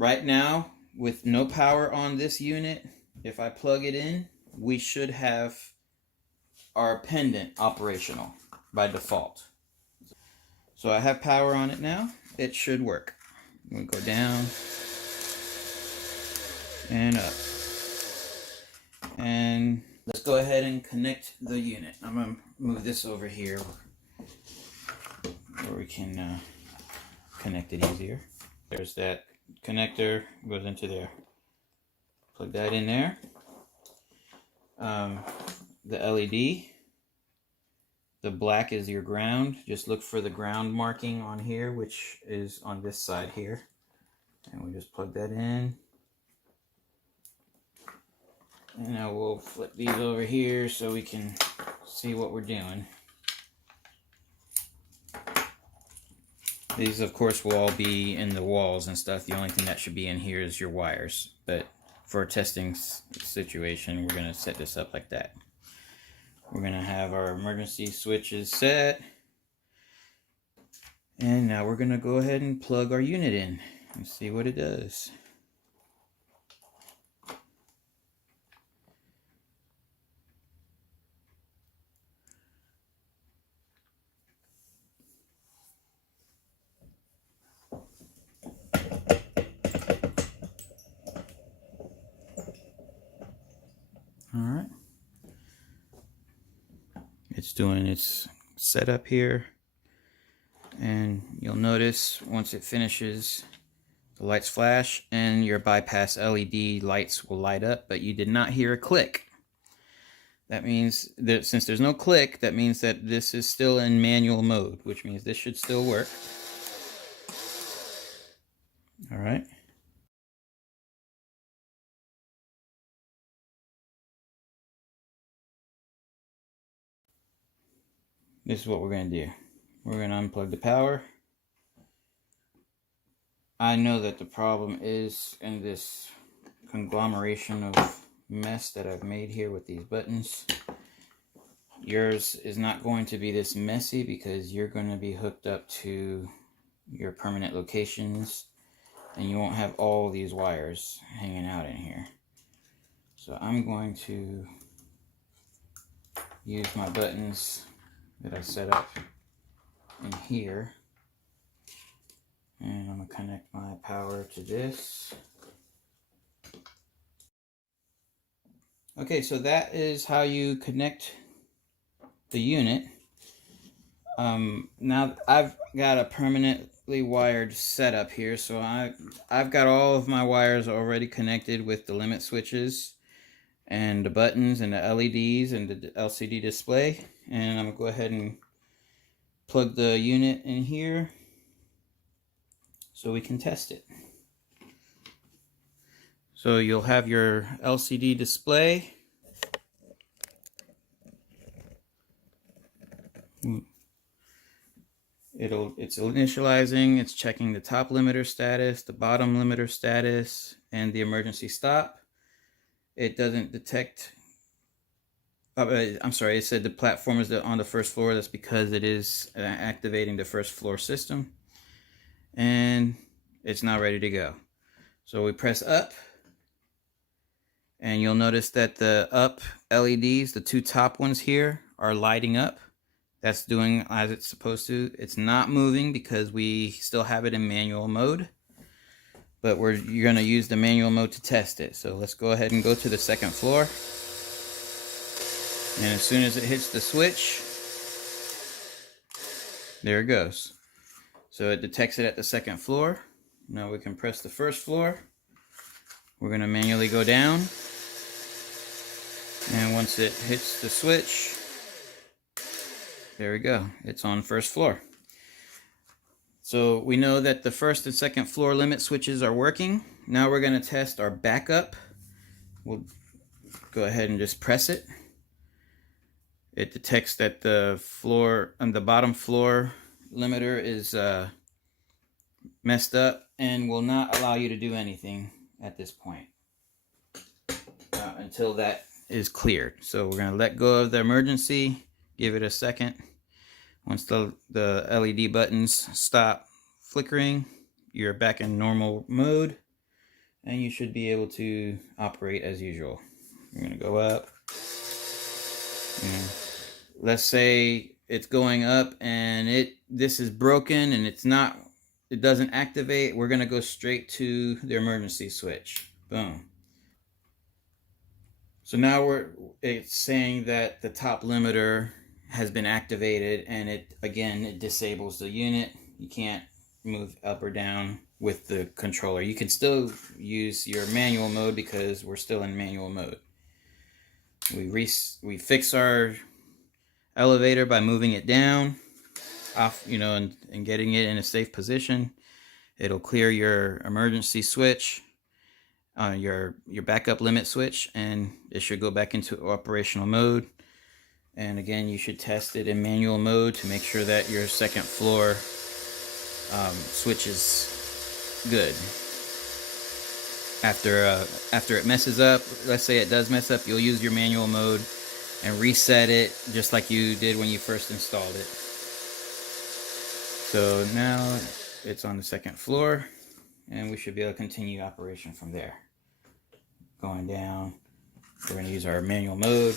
Right now, with no power on this unit, if I plug it in, we should have our pendant operational by default. So I have power on it now. It should work. We'll go down and up. And let's go ahead and connect the unit. I'm going to move this over here where we can connect it easier. There's that connector, goes into there. Plug that in there. The LED, the black is your ground. Just look for the ground marking on here, which is on this side here. And we just plug that in. And now we'll flip these over here so we can see what we're doing. These, of course, will all be in the walls and stuff. The only thing that should be in here is your wires. But for a testing situation, we're going to set this up like that. We're going to have our emergency switches set. And now we're going to go ahead and plug our unit in and see what it does. Alright, it's doing its setup here, and you'll notice once it finishes, the lights flash and your bypass LED lights will light up, but you did not hear a click. That means that since there's no click, that means that this is still in manual mode, which means this should still work. Alright. This is what we're going to do. We're going to unplug the power. I know that the problem is in this conglomeration of mess that I've made here with these buttons. Yours is not going to be this messy because you're going to be hooked up to your permanent locations and you won't have all these wires hanging out in here. So I'm going to use my buttons that I set up in here, and I'm going to connect my power to this. Okay, so that is how you connect the unit. Now I've got a permanently wired setup here, so I've got all of my wires already connected with the limit switches and the buttons and the LEDs and the LCD display. And I'm going to go ahead and plug the unit in here so we can test it. So you'll have your LCD display. It's initializing, it's checking the top limiter status, the bottom limiter status, and the emergency stop. It doesn't detect, I'm sorry, it said the platform is on the first floor. That's because it is activating the first floor system. And it's now ready to go. So we press up, and you'll notice that the up LEDs, the two top ones here, are lighting up. That's doing as it's supposed to. It's not moving because we still have it in manual mode, but you're going to use the manual mode to test it. So let's go ahead and go to the second floor. And as soon as it hits the switch, there it goes. So it detects it at the second floor. Now we can press the first floor. We're going to manually go down. And once it hits the switch, there we go. It's on first floor. So we know that the first and second floor limit switches are working. Now we're going to test our backup. We'll go ahead and just press it. It detects that the floor and the bottom floor limiter is messed up and will not allow you to do anything at this point until that is cleared. So we're going to let go of the emergency, give it a second. Once the LED buttons stop flickering, you're back in normal mode. and you should be able to operate as usual. I'm going to go up. Let's say it's going up and this is broken and it doesn't activate. We're going to go straight to the emergency switch. Boom. So now it's saying that the top limiter has been activated, and it disables the unit. You can't move up or down with the controller. You can still use your manual mode because we're still in manual mode. We fix our elevator by moving it down off, and getting it in a safe position. It'll clear your emergency switch, your backup limit switch, and it should go back into operational mode. And again, you should test it in manual mode to make sure that your second floor switch is good. After it messes up, let's say it does mess up, you'll use your manual mode and reset it just like you did when you first installed it. So now it's on the second floor, and we should be able to continue operation from there. Going down, we're going to use our manual mode.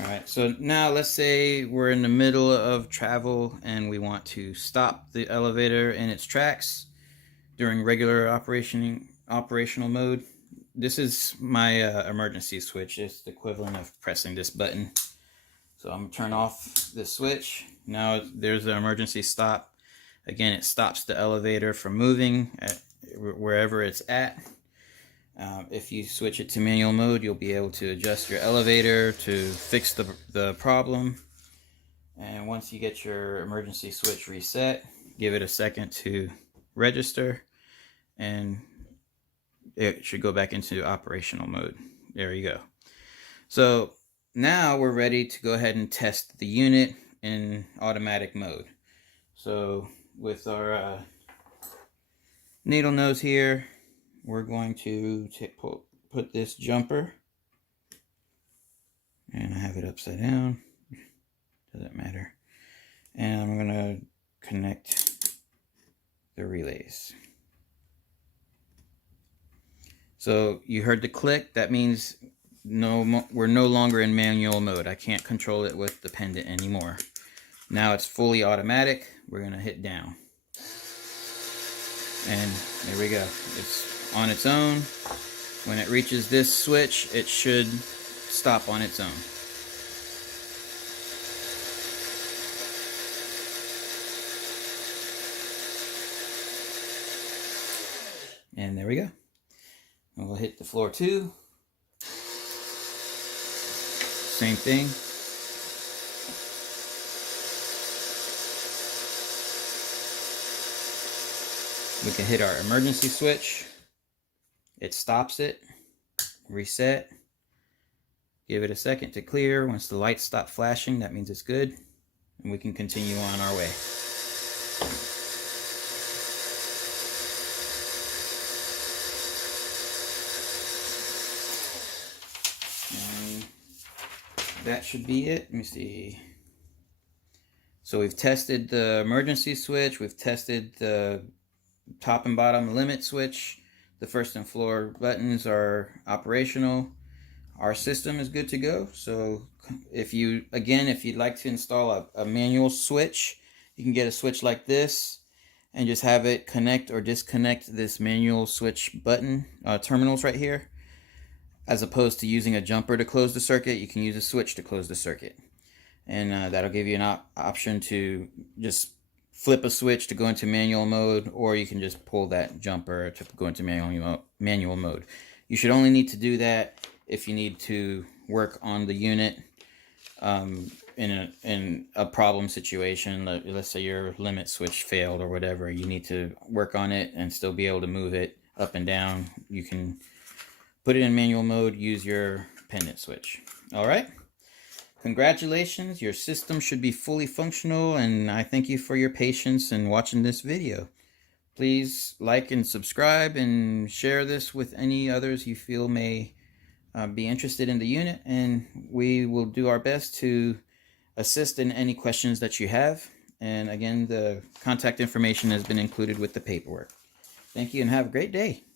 Alright, so now let's say we're in the middle of travel and we want to stop the elevator in its tracks during regular operational mode. This is my emergency switch. It's the equivalent of pressing this button. So I'm going to turn off this switch. Now there's an emergency stop. Again, it stops the elevator from moving wherever it's at. If you switch it to manual mode, you'll be able to adjust your elevator to fix the problem. And once you get your emergency switch reset, give it a second to register, and it should go back into operational mode. There you go. So now we're ready to go ahead and test the unit in automatic mode. So with our needle nose here, we're going to put this jumper, and I have it upside down, doesn't matter, and I'm going to connect the relays. So you heard the click. That means we're no longer in manual mode. I can't control it with the pendant anymore. Now it's fully automatic. We're going to hit down, and there we go. It's on its own. When it reaches this switch, it should stop on its own. And there we go. And we'll hit the floor 2. Same thing. We can hit our emergency switch. It stops it. Reset. Give it a second to clear. Once the lights stop flashing, that means it's good, and we can continue on our way. And that should be it. Let me see. So we've tested the emergency switch. We've tested the top and bottom limit switch. The first and floor buttons are operational. Our system is good to go. So if you'd like to install a manual switch, you can get a switch like this and just have it connect or disconnect this manual switch button terminals right here. As opposed to using a jumper to close the circuit, you can use a switch to close the circuit. And that'll give you an option to just flip a switch to go into manual mode, or you can just pull that jumper to go into manual mode. You should only need to do that if you need to work on the unit in a problem situation. Let's say your limit switch failed or whatever. You need to work on it and still be able to move it up and down. You can put it in manual mode, use your pendant switch. All right. Congratulations, your system should be fully functional, and I thank you for your patience in watching this video. Please like and subscribe and share this with any others you feel may be interested in the unit, and we will do our best to assist in any questions that you have. And again, the contact information has been included with the paperwork. Thank you and have a great day.